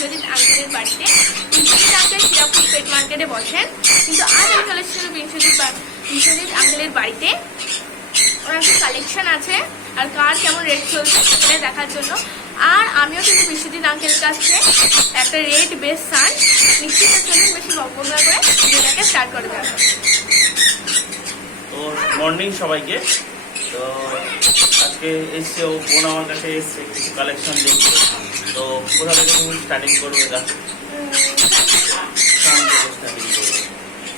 বিশ্বজিৎ আঙ্কেলের বাড়িতে। বিশ্বজিৎ আঙ্কেল হীরাপুর পেট মার্কেটে বসেন, কিন্তু আজ আমি চলে এসেছি বিশ্বজিৎ আঙ্কেলের বাড়িতে। ওনার কি কালেকশন আছে আর কার কেমন রেট চলছে সেটা দেখার জন্য। আর আমিও কিন্তু বিশ্বজিৎ আঙ্কেলের কাছে একটা রেট বেস সান নিশ্চিত চলুন, বেশি বকবক করে ভিডিওটাকে স্টার্ট করে দেওয়া। তো মর্নিং সবাইকে। তো আজকে এসছে ও বোন আমার কাছে এসছে কিছু কালেকশন দেখছে। তো কোথা থেকে তুমি স্টার্টিং করবে? দেখো সান থেকে স্টার্টিং করবে।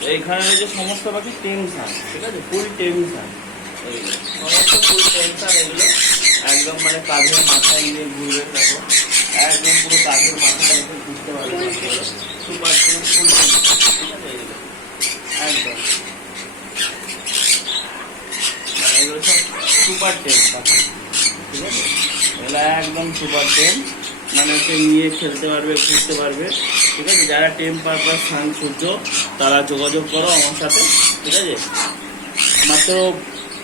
তো এইখানে রয়েছে সমস্ত বাকি টেনশন, ঠিক আছে, ফুল টেনশন, সমস্ত ফুল টেনশন। এগুলো একদম মানে কাঁধের মাথায় নিয়ে ঘুরবে। দেখো একদম পুরো কাঁধের মাথাটা রেখে ঘুরতে পারবে, সুপার ফুল টেনশন, ঠিক আছে। এগুলো একদম এগুলো সব সুপার টেন, ঠিক আছে। এগুলো একদম সুপার টেন, মানে হচ্ছে নিয়ে খেলতে পারবে, ঘুরতে পারবে, ঠিক আছে। যারা টেম পারপাস সান সূর্য তারা যোগাযোগ করো আমার সাথে, ঠিক আছে। মাত্র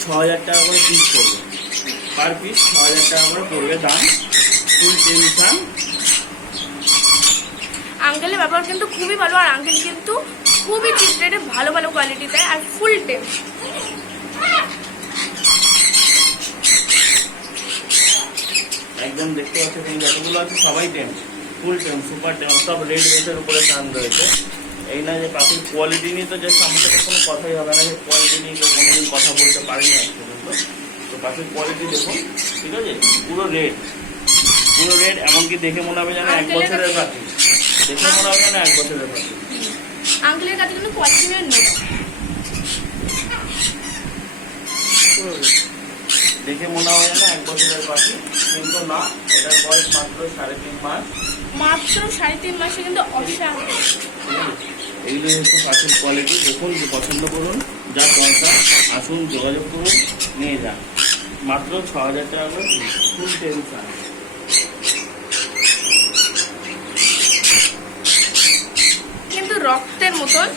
৬,০০০ টাকা করে পিস পড়বে, পার পিস ৬,০০০ টাকা করে পড়বে দাম। ফুল টেম সান। আঙ্কেলের ব্যাপার কিন্তু খুবই ভালো, আর আঙ্কেল কিন্তু খুবই চিপ রেটে ভালো ভালো কোয়ালিটি দেয়, আর ফুল টেম। একদম দেখতে পাচ্ছ তুমি যতগুলো আছে সবাই টেম, ফুল টেম, সুপার টেম, সব রেড বেসের উপরে সান রয়েছে। এই না যে পাখির কোয়ালিটি নিয়ে তো জাস্ট আমার সাথে কোনো কথাই হবে না, যে কোয়ালিটি নিয়ে তো কোনোদিন কথা বলতে পারিনি আজ পর্যন্ত। তো পাখির কোয়ালিটি দেখুন, ঠিক আছে, পুরো রেড, পুরো রেড। এমনকি দেখে মনে হবে যেন ১ বছরের পাখি, দেখে মনে হবে যেন ১ বছরের পাখি। আঙ্কেলের কাছে কিন্তু কোয়ালিটি নেই। দেখে মনে হয় না ১ বছরের পাখি, কিন্তু না, এটার বয়স মাত্র ৩.৫ মাস। মাত্র ৩.৫ মাসে কিন্তু অসাধারণ। এইগুলো হচ্ছে পাখির কোয়ালিটি। দেখুন, পছন্দ করুন, যা দরকার আসুন, যোগাযোগ করুন, নিয়ে যান। মাত্র ৬,০০০ টাকা করে ফুল টেনশন। কিন্তু রক্তের মতন।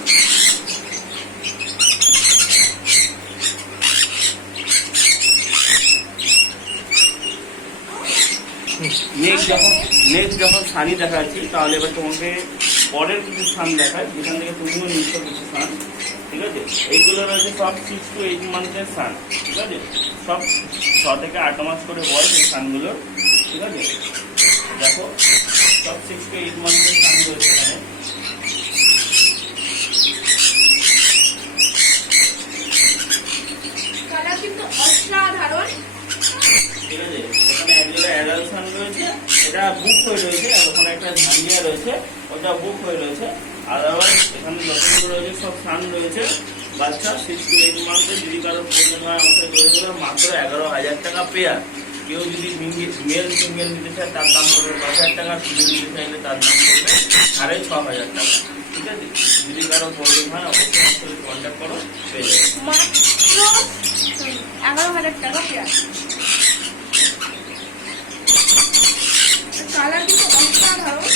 নেক্সট যখন সানি দেখাচ্ছি, তাহলে এবার তোমাকে পরের কিছু সান দেখায়, যেখান থেকে তুমিও নিচ্ছ কিছু সান, ঠিক আছে। এইগুলো রয়েছে সব 6 to 8 মান্থের সান, ঠিক আছে। সব ৬ থেকে ৮ মাস করে বয়স এই সানগুলোর, ঠিক আছে। দেখো সব 6 to 8 মান্থের সান রয়েছে এখানে। কালার কিন্তু অসাধারণ, ঠিক আছে। এখানে একজোড়া অ্যাডাল্ট সান রয়েছে, এটা বুক হয়ে রয়েছে, আর ওখানে একটা ঝান্ডিয়া রয়েছে, ওটা বুক হয়ে রয়েছে। আদারওয়াইজ এখানে যতগুলো রয়েছে সব সান রয়েছে বাচ্চা 6 to 8 মান্থের। যদি কারো প্রয়োজন হয় আমাকে বলে দেবে, মাত্র ১১,০০০ টাকা পেয়ার। কেউ যদি মেল সিঙ্গেল নিতে চায় তার দাম পড়বে ১০,০০০ টাকা, ফিমেল নিতে চাইলে তার দাম পড়বে ৬,৫০০ টাকা, ঠিক আছে। যদি কারো প্রয়োজন হয় অবশ্যই আমার সাথে কন্ট্যাক্ট করো, পেয়ে যাবে। মাত্র ১১,০০০ টাকা পেয়ার। কালার কিন্তু অসাধারণ।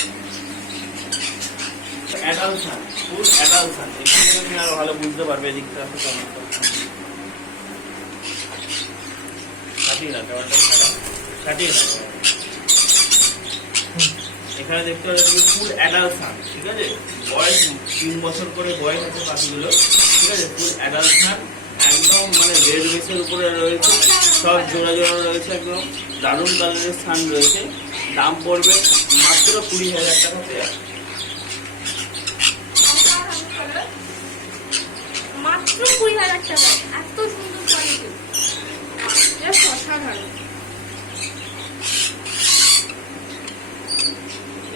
অ্যাডাল্ট সান, ফুল অ্যাডাল্ট সান। এখানে তুমি আরো ভালো বুঝতে পারবে। এদিকটা আছে এখানে দেখতে পাবে তুমি ফুল অ্যাডাল্ট সান, ঠিক আছে। বয়স ৩ বছর করে বয়স আছে পাখিগুলো, ঠিক আছে। ফুল অ্যাডাল্ট সান, একদম মানে রেড বেসের উপরে রয়েছে, সব জোড়া জোড়া রয়েছে, একদম দারুণ কালারের সান রয়েছে। দাম পড়বে মাত্র ২০,০০০ টাকা পেয়ার। মাত্র ২০,০০০ টাকা, এত সুন্দর কোয়ালিটি, অসাধারণ।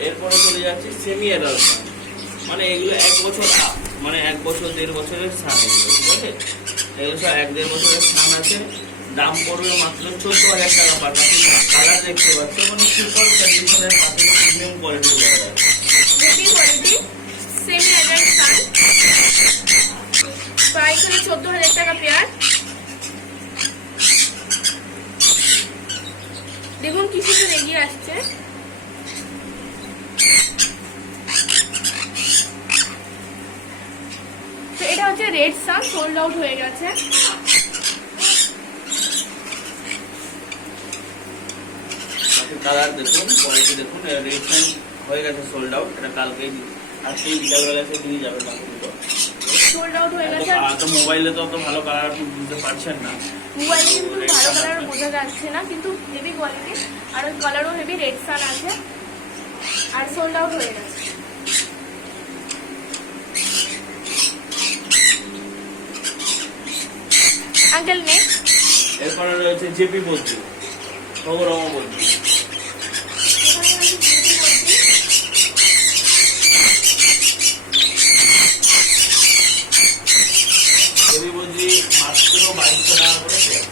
এরপরে চলে যাচ্ছি সেমি অ্যাডাল্ট সান, মানে এগুলো ১ বছর মানে ১ বছর ১.৫ বছরের সান এগুলো, ঠিক আছে। এগুলো সব ১-১.৫ বছরের সান আছে। দাম পড়বে মাত্র ১৪,০০০ টাকা পার পাখি। কালার দেখতে পাচ্ছ, মানে সুপার কন্ডিশনের পাখি, প্রিমিয়াম কোয়ালিটি পাওয়া যায়। কোয়ালিটি সেমি অ্যাডাল্ট সান, প্রাইস হলো ১৪,০০০ টাকা পেয়ার। দেখুন কি সুন্দর এগিয়ে আসছে। তো এটা হচ্ছে রেড সান, সোল্ড আউট হয়ে গেছে। কালার দেখুন, কোয়ালিটি দেখুন। রেড সান হয়ে গেছে সোল্ড আউট, এটা কালকেই আজকে বিকালবেলা এসে দিয়ে যাবে বাকিগুলো। সোল্ড আউট হয়ে গেছে। তো মোবাইলে তো অত ভালো কালার আপনি বুঝতে পারছেন না, মোবাইলে কিন্তু ভালো কালার বোঝা যাচ্ছে না, কিন্তু হেভি কোয়ালিটি আর কালারও হেভি, রেড সান আছে আর সোল্ড আউট হয়ে গেছে। আঙ্কেল নেক্সট এরপরে রয়েছে জেপি বদ্রি, সৌরভ বদ্রি। জেপি বদ্রি মাত্র 2200 টাকা করে পেয়ার,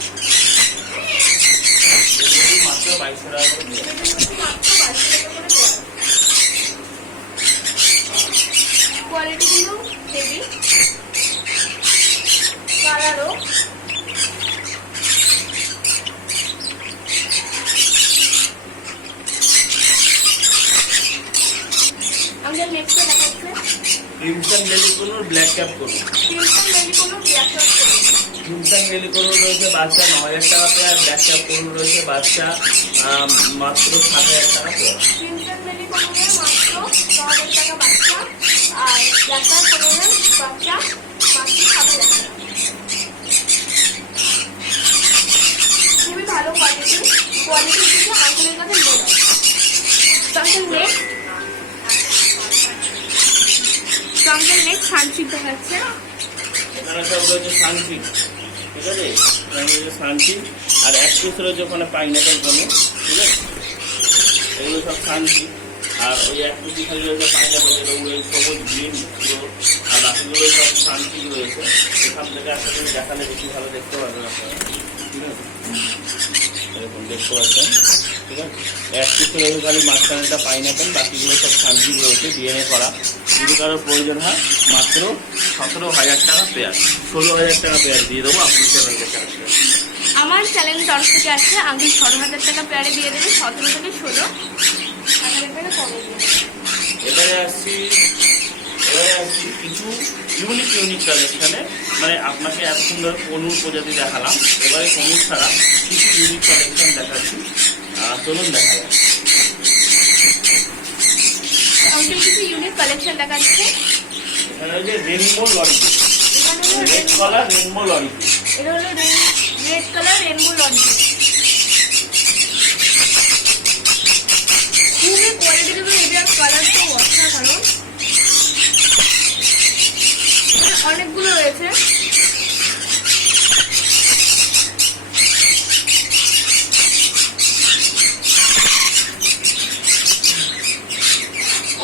মাত্র 2200 টাকা করে পেয়ার। কোয়ালিটি গুলো হেভি, কালারও আমাদের নেক্সট দেখাচ্ছে ক্রিমসন বেলি কোনোর ব্ল্যাক ক্যাপ করুন। ক্রিমসন বেলি কোনো ব্ল্যাক কাপ করুন। ক্রিমসন বেলি কোনোর রয়েছে বাচ্চা 9000 টাকা পেয়ার, ব্ল্যাক ক্যাপ করুন রয়েছে বাচ্চা মাত্র 7000 টাকা পেয়ার। ক্রিমসন বেলি কোনোর মাত্র 9000 টাকা বাচ্চা আর ব্ল্যাক কাপ কোনোর বাচ্চা মাত্র 7000 টাকা। খুবই ভালো কোয়ালিটি, কোয়ালিটি দিকে আঙ্কেলের কাছে নেই। আঙ্কেল নেক্সট সানচিক দেখাচ্ছে। এখানে সব রয়েছে সানচিক, ঠিক আছে, এখানে রয়েছে সানচিক আর এক পিস রয়েছে ওখানে পাইনাপেল কোনো, ঠিক আছে, এগুলো সব সানচিক। আর ওই এক পিস খালি রয়েছে পাইনাপেল, যেটা ওই সবুজ গ্রিন পুরো, আর বাকিগুলো সব সানচিক রয়েছে। এখান থেকে একটা জিনিস দেখালে বেশি ভালো দেখতে পারবেন আপনারা, ঠিক আছে, এরকম দেখতে পাচ্ছেন, ঠিক আছে। এক পিস রয়েছে খালি মাঝখানেটা পাইনাপেল, বাকিগুলো সব সানচিক রয়েছে ডিএনএ করা। যদি কারোর প্রয়োজন হয় মাত্র 17,000 টাকা পেয়ার, 16,000 টাকা পেয়ার দিয়ে দেবো আপনার চ্যানেল থেকে আসবে। আমার চ্যানেলের তরফ থেকে আছে আঙ্কেল 16,000 টাকা পেয়ারে দিয়ে দেবে, 17 থেকে 16 টাকা পেয়ারে কমে দিয়ে দেবে। এবারে আসছি কিছু ইউনিক কালেকশনে, মানে আপনাকে এত সুন্দর কনুর প্রজাতি দেখালাম, এবারে কনুর ছাড়া কিছু ইউনিক কালেকশন দেখাচ্ছি, চলুন দেখা যাক। আঙ্কেল কিছু ইউনিক কালেকশন দেখাচ্ছে। এখানে হচ্ছে রেনবো লরিটি, এখানে হলো রেড কালার রেনবো লরিটি। এটা হলো রেড কালার রেনবো লন্ড্রি। খুবই কোয়ালিটি দেবে, এটার কালার তো অসাধারণ, অনেকগুলো রয়েছে।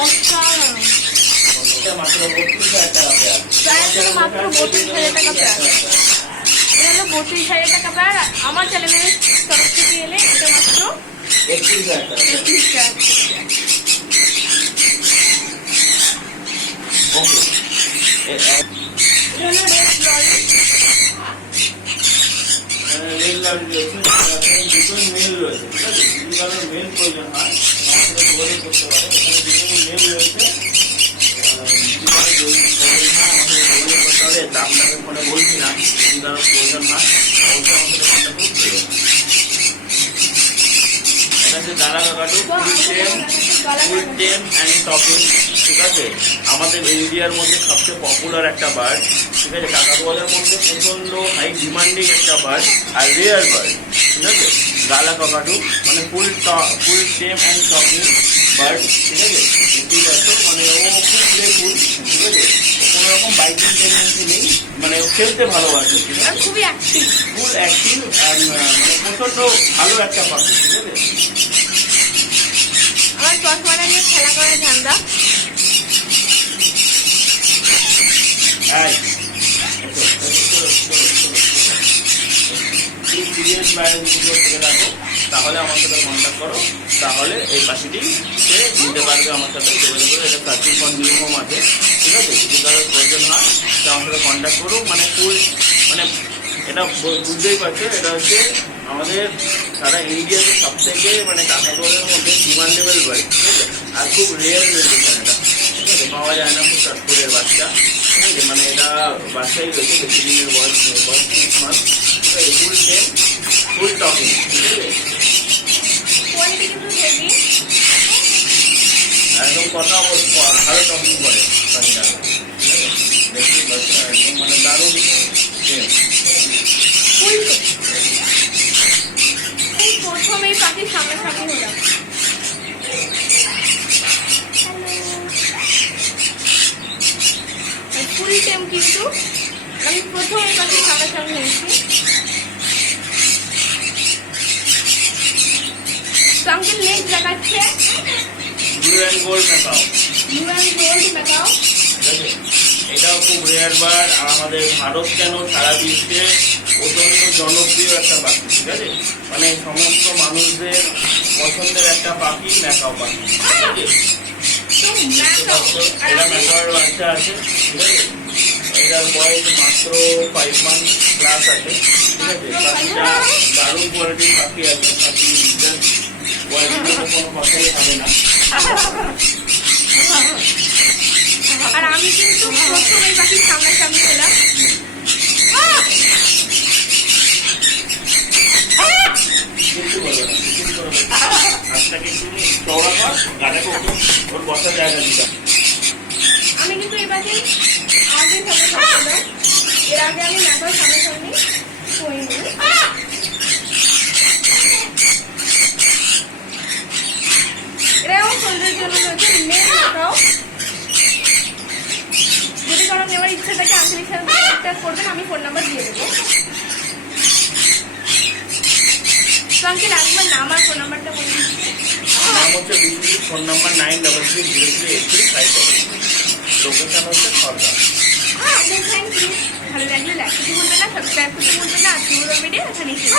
অসাধারণ, মাত্র 32,000 টাকা পেয়ার, মাত্র 32,000 টাকা পেয়ার। এটা হলো 32,000 টাকা পেয়ার। আমার চ্যানেলের তরফ থেকে এলে এটা মাত্র 31,000 টাকা। 31,000 ওকে, এটা হলো রেড লরি। রেল লরি রয়েছে, দুটোই মেল রয়েছে, ঠিক আছে। যদি কারোর মেল প্রয়োজন হয় আমার সাথে যোগাযোগ করতে পারে, এখানে দুটোই মেল রয়েছে। যদি কারোর প্রয়োজন হয় আমার সাথে যোগাযোগ করতে হবে, দামটাকে ফোনে বলছি না, যদি কারোর প্রয়োজন হয় অবশ্যই আমার সাথে কন্ট্যাক্ট করতে হবে। এটা হচ্ছে দাঁড়া কাকাটু ফুল টেম অ্যান্ড টপিং, ঠিক আছে। আমাদের ইন্ডিয়ার মধ্যে সবচেয়ে পপুলার একটা বার্ড, ঠিক আছে। কাকাতুয়াদের মধ্যে প্রচন্ড হাই ডিমান্ডিং একটা বার্ড আর রেয়ার বার্ড, ঠিক আছে। গালা কাকাটু মানে ফুল টেম অ্যান্ড টপিং বার্ড, ঠিক আছে। বুঝতেই পারছো, মানে ও খুব প্লেফুল, ঠিক আছে। কোনো রকম বাইকিং টেন্ডেন্সি নেই, মানে ও খেলতে ভালোবাসে, ঠিক আছে। খুবই অ্যাক্টিভ, ফুল অ্যাক্টিভ মানে প্রচন্ড ভালো একটা পাখি, ঠিক আছে। আমার চশমাটা নিয়ে খেলা করে ধান্দা। সিরিয়াস বায়োলজিগুলো থেকে রাখো, তাহলে আমার সাথে কন্ট্যাক্ট করো, তাহলে এই পাখিটি সে নিতে পারবে আমার সাথে যোগাযোগ করে। এটা সার্চিং ফর নিউ হোম আছে, ঠিক আছে। যদি কারোর প্রয়োজন হয় তো আমার সাথে কন্ট্যাক্ট করো। মানে ফুল মানে এটা বুঝতেই পারছো, এটা হচ্ছে আমাদের সারা ইন্ডিয়াতে সব থেকে মানে কাকাতুয়াদের মধ্যে ডিমান্ডেবল বার্ড, ঠিক আছে। আর খুব রেয়ার মেডিসিন এটা, ঠিক আছে, পাওয়া যায় না খুব চট করে বাচ্চা, ঠিক আছে। মানে এটা বাচ্চাই রয়েছে, বেশি দিনের বয়স 6 মাস, ঠিক আছে। ফুল টেম ফুল টকিং, ঠিক আছে। কোয়ালিটি কিন্তু হেভি। আর পাখিটা, দেখতে পাচ্ছ একদম মানে দারুণ টেম। উল্টে এই প্রথম এই পাখির সামনাসামনি হলাম। ফুল টেম, কিন্তু আমি প্রথম এই পাখির সামনাসামনি হয়েছি। তো আঙ্কেল নেক্সট দেখাচ্ছে blue and gold macaw. Blue and gold macaw. ঠিক আছে, এটাও খুব রেয়ার বার্ড, আর আমাদের ভারত কেন সারা বিশ্বে অত্যন্ত জনপ্রিয় একটা পাখি। ঠিক আছে, মানে সমস্ত মানুষদের পছন্দের একটা পাখি ম্যাকাও পাখি। ঠিক আছে, তো ম্যাকাও আর এটা আমি ম্যাকাওয়ের বাচ্চা আছে। ঠিক আছে, এটার বয়স মাত্র 5 মান্থ প্লাস আছে। ঠিক আছে, পাখিটা দারুণ কোয়ালিটির পাখি আছে। পাখি কোয়ালিটির কোনো কথাই হবে না। আর আমি কিন্তু প্রথম এই পাখির সামনাসামনি হলাম। কিছু বলবে না, কিছু করবে না। আজটাকে একটু চওড়া কর, গাড়াকে ওর বসার জায়গা দিতাম। আমি কিন্তু এই পাখি আগে সামনাসামনি হলাম, এর আগে আমি ম্যাকাওর সামনাসামনি হইনি। এটা আমার ফোনদের জন্য রয়েছে মেল ম্যাকাও। যদি কারো নেওয়ার ইচ্ছা থাকে আঙ্কেলের সাথে কন্ট্যাক্ট করবেন, আমি ফোন নাম্বার দিয়ে দেবো। তো আঙ্কেল একবার নাম আর ফোন নাম্বারটা বলে দিচ্ছি। নাম হচ্ছে বিশ্বজিৎ, ফোন নাম্বার 9333038357। লোকেশন হচ্ছে খড়দা। Uncle thank you. ভালো লাগলে লাইক করতে ভুলবেন না, সাবস্ক্রাইব করতে ভুলবেন না। আজকে ভিডিও এখানেই শেষ।